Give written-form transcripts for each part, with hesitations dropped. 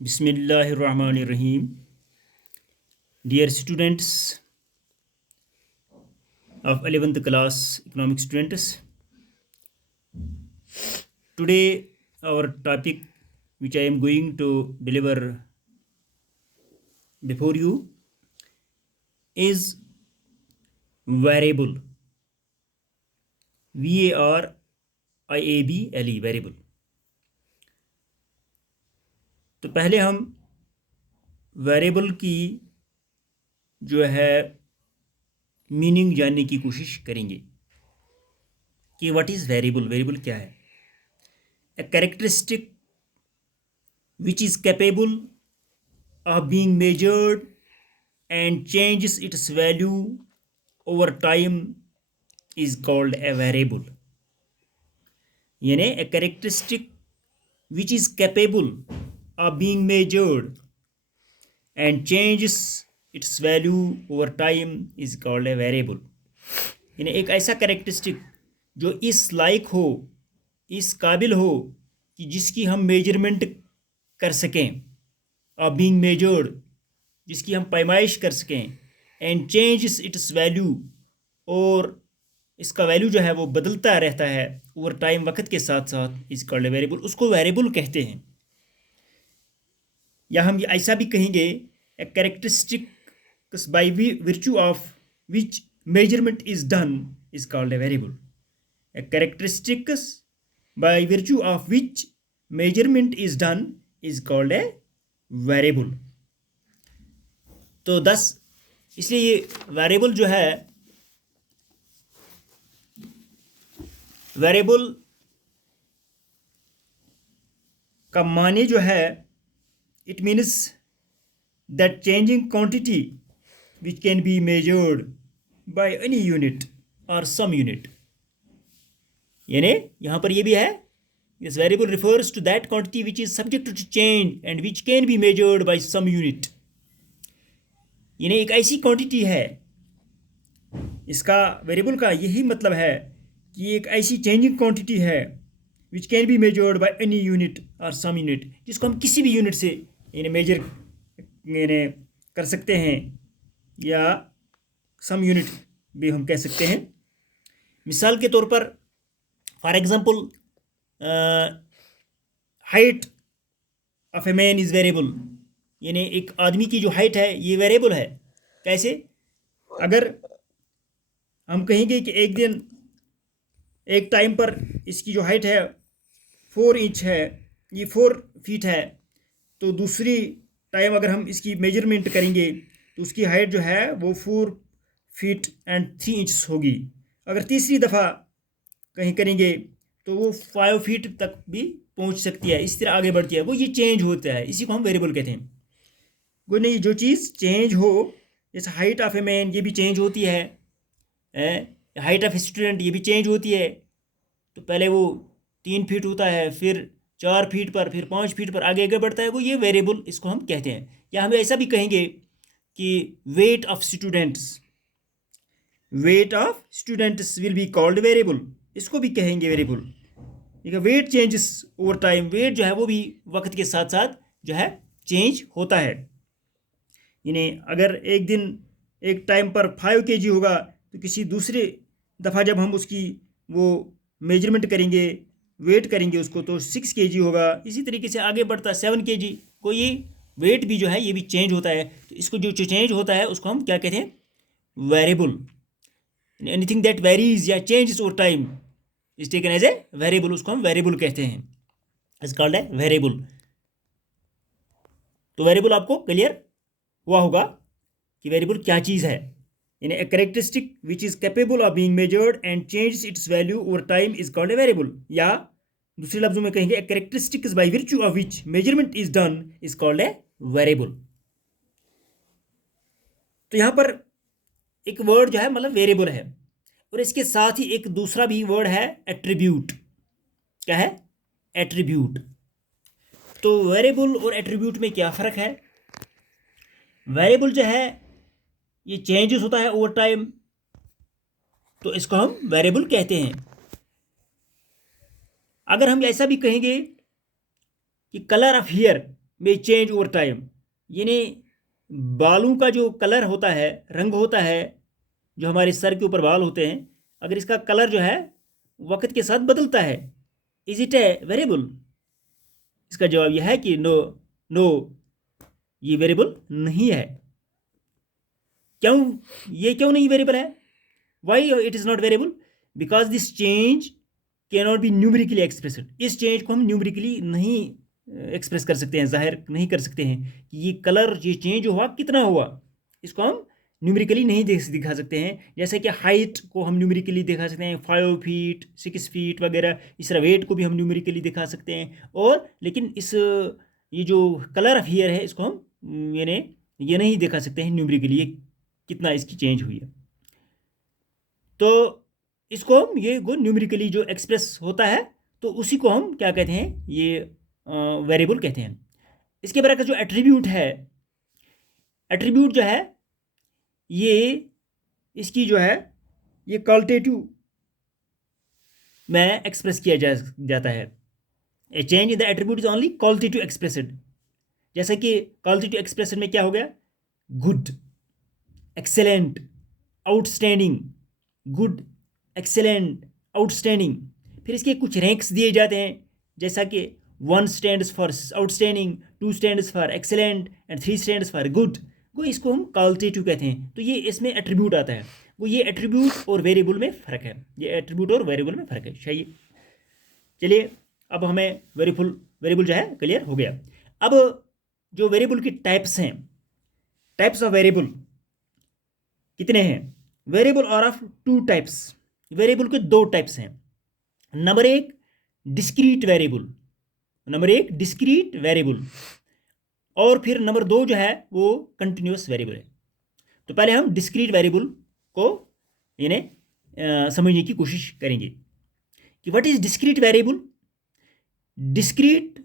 Bismillahirrahmanirrahim. Dear students of 11th class economic students, today our topic which I am going to deliver before you is variable. VARIABLE variable. तो पहले हम variable की जो है meaning जानने की कोशिश करेंगे कि व्हाट इज़ वेरिएबल. वेरिएबल क्या है? A characteristic which is capable of being measured and changes its value over time is called a variable. यानी a characteristic which is capable of being measured and changes its value over time is called a variable. यानी एक ऐसा characteristic जो इस लायक हो, इस काबिल हो कि जिसकी हम मेजरमेंट कर सकें, of being measured, जिसकी हम पैमाइश कर सकें, and changes its value, और इसका वैल्यू जो है वो बदलता रहता है ओवर टाइम, वक्त के साथ साथ, इज कॉल्ड ए वेरिएबल. उसको वेरिएबल कहते हैं. या हम ऐसा भी कहेंगे a characteristics by virtue of which measurement is done is called a variable. A characteristics by virtue of which measurement is done is called a variable. तो इसलिए ये वेरिएबल जो है, वेरिएबल का माने जो है, it means that changing quantity which can be measured by any unit or some unit. यानी यहाँ पर ये भी है, this variable refers to that quantity which is subject to change and which can be measured by some unit. यानी एक ऐसी quantity है, इसका वेरिएबल का यही मतलब है कि एक ऐसी चेंजिंग क्वांटिटी है which can be measured by any unit और सम यूनिट, जिसको हम किसी भी यूनिट से यानी मेजर यानी कर सकते हैं, या सम यूनिट भी हम कह सकते हैं. मिसाल के तौर पर for example height of a man is variable. यानी एक आदमी की जो हाइट है ये वेरिएबल है. कैसे? अगर हम कहेंगे कि एक दिन एक टाइम पर इसकी जो हाइट है 4 इंच है, ये 4 फीट है, तो दूसरी टाइम अगर हम इसकी मेजरमेंट करेंगे तो उसकी हाइट जो है वो 4 फीट एंड 3 इंच होगी. अगर तीसरी दफ़ा कहीं करेंगे तो वो 5 फीट तक भी पहुंच सकती है. इस तरह आगे बढ़ती है, वो ये चेंज होता है. इसी को हम वेरिएबल कहते हैं. कोई नहीं, जो चीज़ चेंज हो, जैसे हाइट ऑफ ए मैन ये भी चेंज होती है, हाइट ऑफ ए स्टूडेंट ये भी चेंज होती है. तो पहले वो 3 फीट होता है, फिर 4 फीट पर, फिर 5 फीट पर आगे आगे बढ़ता है, वो ये वेरिएबल इसको हम कहते हैं. या हम ऐसा भी कहेंगे कि weight of students will be called variable. इसको भी कहेंगे variable. Weight changes over time. Weight जो है वो भी वक्त के साथ साथ जो है चेंज होता है. यानी अगर एक दिन एक टाइम पर 5 kg होगा तो किसी दूसरे दफ़ा जब हम उसकी वो मेजरमेंट करेंगे, वेट करेंगे उसको, तो 6 kg होगा. इसी तरीके से आगे बढ़ता है 7 kg. को ये वेट भी जो है ये भी चेंज होता है. तो इसको जो चेंज होता है उसको हम क्या कहते हैं? वेरिएबल. एनीथिंग दैट वेरीज या changes over time is taken as a variable. उसको हम वेरिएबल कहते हैं. Is called a variable. तो वेरिएबल आपको क्लियर हुआ होगा कि वेरिएबल क्या चीज़ है. यानी a characteristic which is capable of being measured and change its value over time is called a variable. या दूसरे लफ्जों में कहेंगे a characteristic by virtue of which measurement is done is called a variable. तो यहाँ पर एक word जो है मतलब वेरिएबल है, और इसके साथ ही एक दूसरा भी वर्ड है एट्रीब्यूट. क्या है? एट्रीब्यूट. तो वेरिएबल और एट्रीब्यूट में क्या फ़र्क है? वेरिएबल जो है ये चेंजेस होता है ओवर टाइम, तो इसको हम वेरिएबल कहते हैं. अगर हम ऐसा भी कहेंगे कि कलर ऑफ हेयर में चेंज ओवर टाइम, यानी बालों का जो कलर होता है, रंग होता है, जो हमारे सर के ऊपर बाल होते हैं, अगर इसका कलर जो है वक्त के साथ बदलता है, इज इट ए वेरिएबल? इसका जवाब यह है कि नो, नो, ये वेरिएबल नहीं है। क्यों? ये क्यों नहीं वेरिएबल है? Why it is not variable? Because this change can not be numerically expressed. इस चेंज को हम न्यूमेरिकली नहीं एक्सप्रेस कर सकते हैं, जाहिर नहीं कर सकते हैं कि ये कलर, ये चेंज हुआ कितना हुआ, इसको हम न्यूमेरिकली नहीं दिखा सकते हैं। जैसे कि हाइट को हम न्यूमेरिकली दिखा सकते हैं, 5 फीट 6 फीट वगैरह, इस तरह वेट को भी हम न्यूमेरिकली दिखा सकते हैं। और लेकिन इस ये जो कलर ऑफ हेयर है, इसको हम यानी ये नहीं दिखा सकते हैं न्यूमेरिकली, ये कितना इसकी चेंज हुई है। तो इसको हम ये वो न्यूमेरिकली जो एक्सप्रेस होता है, तो उसी को हम क्या कहते हैं, ये वेरिएबल कहते हैं। इसके बरक्स जो एट्रीब्यूट है, एट्रीब्यूट जो है ये इसकी जो है ये क्वालिटेटिव में एक्सप्रेस किया जाता है। A change in the attribute is only qualitative expressed. जैसे कि क्वालिटेटिव एक्सप्रेशन में क्या हो गया, good, excellent, outstanding, good, excellent, outstanding. फिर इसके कुछ रैंक्स दिए जाते हैं, जैसा कि 1 stands for outstanding, 2 stands for excellent and 3 stands for good. वो इसको हम क्वालिटेटिव कहते हैं। तो ये इसमें एट्रीब्यूट आता है। वो ये एट्रीब्यूट और वेरिएबल में फ़र्क है, ये एट्रीब्यूट और वेरिएबल में फ़र्क है। चाहिए, चलिए अब हमें वेरिएबल जो है क्लियर हो गया। अब जो वेरिएबल की टाइप्स हैं, टाइप्स ऑफ वेरिएबल कितने हैं? Variable are of 2 types. Variable के 2 टाइप्स हैं। Number 1 discrete variable, number 1 discrete variable, और फिर नंबर 2 जो है वो कंटिन्यूस वेरिएबल है। तो पहले हम डिस्क्रीट वेरिएबल को यानी समझने की कोशिश करेंगे कि what is discrete variable. Discrete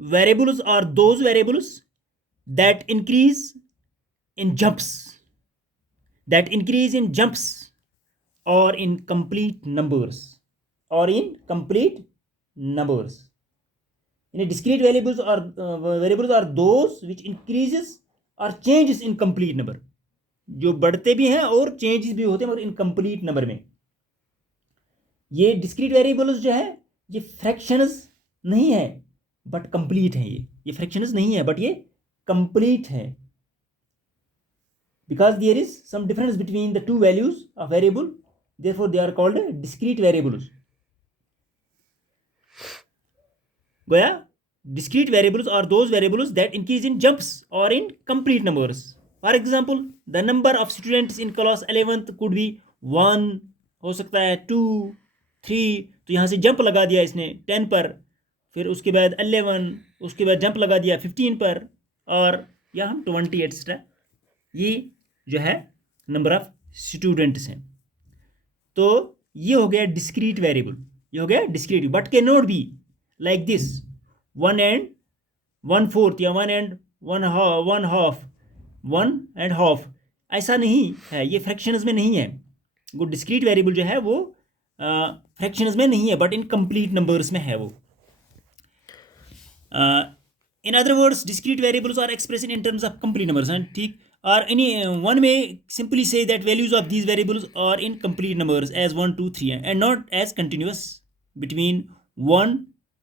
variables are those variables that increase in jumps, that increase in jumps or in complete numbers, or in complete numbers. In discrete variables are those which increases or changes in complete number, जो बढ़ते भी हैं और changes भी होते हैं, मगर incomplete number में। ये डिस्क्रीट वेरिएबल्स जो है ये फ्रैक्शंस नहीं है बट कंप्लीट है। ये फ्रैक्शंस नहीं है बट ये कंप्लीट है, because there is some difference between the two values of variable, therefore they are called discrete variables. Goya, discrete variables are those variables that increase in jumps or in complete numbers. For example, the number of students in class 11th could be 1, हो सकता है 2, 3, तो यहाँ से jump लगा दिया इसने 10 पर, फिर उसके बाद 11, उसके बाद जंप लगा दिया 15 पर, और या हम 20 एक्स्ट्रा। ये जो है नंबर ऑफ स्टूडेंट्स हैं। तो ये हो गया डिस्क्रीट वेरिएबल, ये हो गया discrete, but can not be like this 1 and 1/4 या 1 and 1/2, ऐसा नहीं है। ये फ्रैक्शंस में नहीं है। वो डिस्क्रीट वेरिएबल जो है वो फ्रैक्शंस में नहीं है बट इन कंप्लीट नंबर्स में है वो। In other words discrete variables are expressed in terms of complete numbers. ठीक, or any one may simply say that values of these variables are in complete numbers as 1, 2, 3 and not as continuous between 1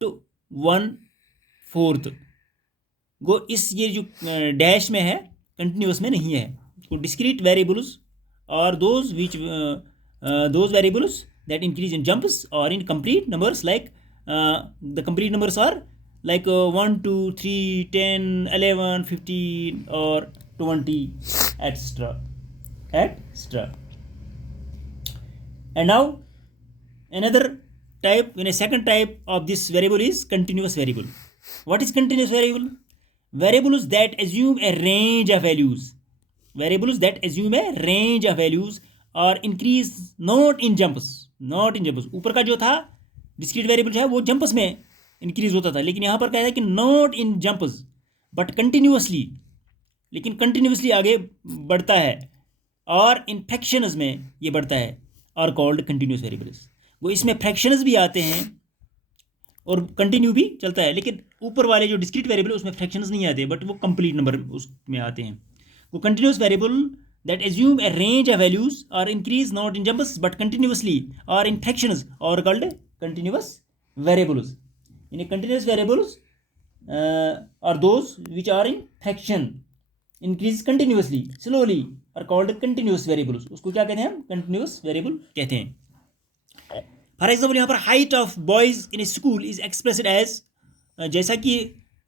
to 1/4। वो इस ये जो dash में है continuous में नहीं है। तो डिस्क्रीट वेरिएबल्स और those variables that increase in jumps or in complete numbers, like the complete numbers are like 1, 2, 3, 10, 11, 15 or 20, etc. And now another type, second type of this variable is continuous variable. What is continuous variable? Variables that assume a range of values. Variables that assume a range of values or increase not in jumps. ऊपर का जो था discrete variable जो है वो jumps में increase होता था, लेकिन यहाँ पर कहता है कि not in jumps but continuously, लेकिन कंटिन्यूसली आगे बढ़ता है, और इन फ्रैक्शंस में ये बढ़ता है, और कॉल्ड कंटिन्यूस वेरिएबल्स। वो इसमें फ्रैक्शंस भी आते हैं और कंटिन्यू भी चलता है, लेकिन ऊपर वाले जो डिस्क्रीट वेरिएबल है उसमें फ्रैक्शंस नहीं आते, बट वो कंप्लीट नंबर उसमें आते हैं। वो continuous variable that assume a range of values are increased not in jumbles but continuously or in fractions are called continuous variables. In continuous variables are those which are in fraction increase continuously slowly are called continuous variables. उसको क्या कहते हैं हम? continuous variable कहते हैं। For example यहाँ पर height of boys in school is expressed as, जैसा कि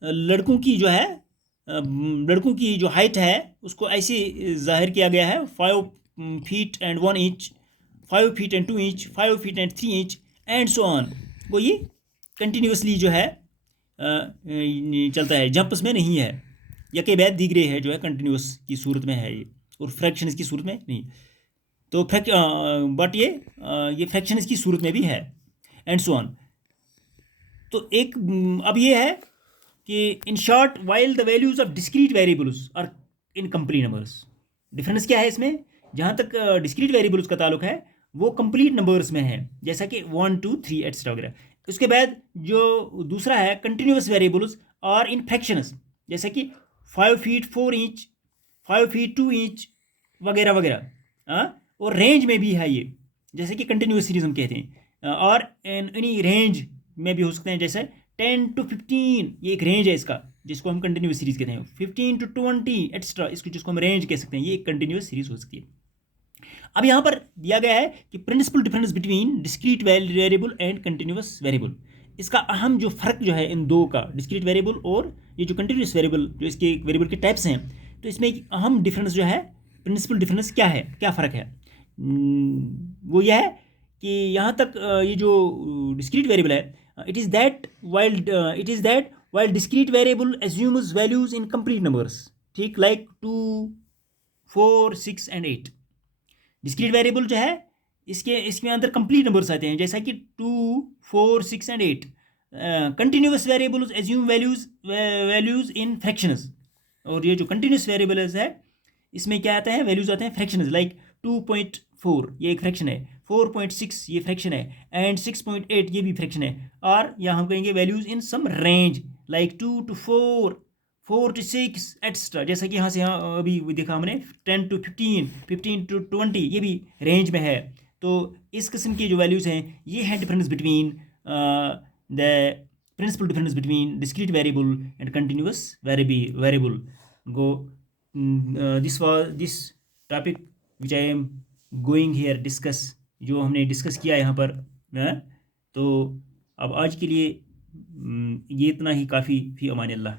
लड़कों की जो है लड़कों की जो हाइट है उसको ऐसे जाहिर किया गया है 5 feet and 1 inch, 5 feet and 2 inch, 5 feet and 3 inch and so on. वो ये कंटिन्यूसली जो है चलता है, जंप्स में नहीं है, या के बाद दिगरे है जो है कंटिन्यूस की सूरत में है ये, और फ्रैक्शंस की सूरत में नहीं। तो बट ये फ्रैक्शंस की सूरत में भी है एंड सो ऑन। तो एक अब ये है कि in short while the values of discrete variables are in complete numbers. Difference क्या है इसमें? जहाँ तक डिस्क्रीट वेरिएबल्स का ताल्लुक है वो कंप्लीट नंबर्स में है, जैसा कि 1 2 3 एट्सेट्रा वगैरह। उसके बाद जो दूसरा है कंटिन्यूस वेरिएबल्स और इन फ्रैक्शंस, जैसे कि 5 feet 4 inch, 5 feet 2 inch वगैरह वगैरह। और रेंज में भी है ये, जैसे कि कंटिन्यूस सीरीज हम कहते हैं, और इन्हीं रेंज में भी हो सकते हैं, जैसे 10 to 15 ये एक रेंज है इसका, जिसको हम कंटिन्यूस सीरीज कहते हैं। 15 to 20 एक्स्ट्रा, इसको जिसको हम रेंज कह सकते हैं, ये एक कंटिन्यूस सीरीज हो सकती है। अब यहाँ पर दिया गया है कि principal difference between discrete variable and continuous variable. इसका अहम जो फ़र्क जो है इन दो का, डिस्क्रीट वेरिएबल और ये जो कंटिन्यूस वेरिएबल, जो इसके वेरिएबल के टाइप्स हैं, तो इसमें एक अहम डिफरेंस जो है, प्रिंसिपल डिफरेंस क्या है, क्या फ़र्क है? वो यह है कि यहाँ तक ये जो डिस्क्रीट वेरिएबल है, it is that while discrete variable assumes values in complete numbers, ठीक, लाइक 2 4 6 and 8। डिस्क्रीट वेरिएबल जो है इसके अंदर कंप्लीट नंबर्स आते हैं, जैसा कि 2 4 6 and 8। Continuous variables assume values in fractions, और ये जो कंटिन्यूस वेरिएबल्स है इसमें क्या आता है, वैल्यूज आते हैं फ्रैक्शंस, लाइक 2.4 ये एक फ्रैक्शन है, 4.6 ये फ्रैक्शन है, एंड 6.8 ये भी फ्रैक्शन है। और यहाँ हम कहेंगे values in some range, like 2 to 4, 4 to 6 etcetera, जैसा कि यहाँ से यहाँ अभी देखा हमने 10 to 15, 15 to 20 ये भी रेंज में है। तो इस किस्म की जो वैल्यूज़ हैं ये है difference between the principal difference between discrete variable and continuous variable. Go this topic which I am going here discuss, जो हमने डिस्कस किया यहाँ पर। तो अब आज के लिए ये इतना ही काफ़ी। फी अमान अल्लाह।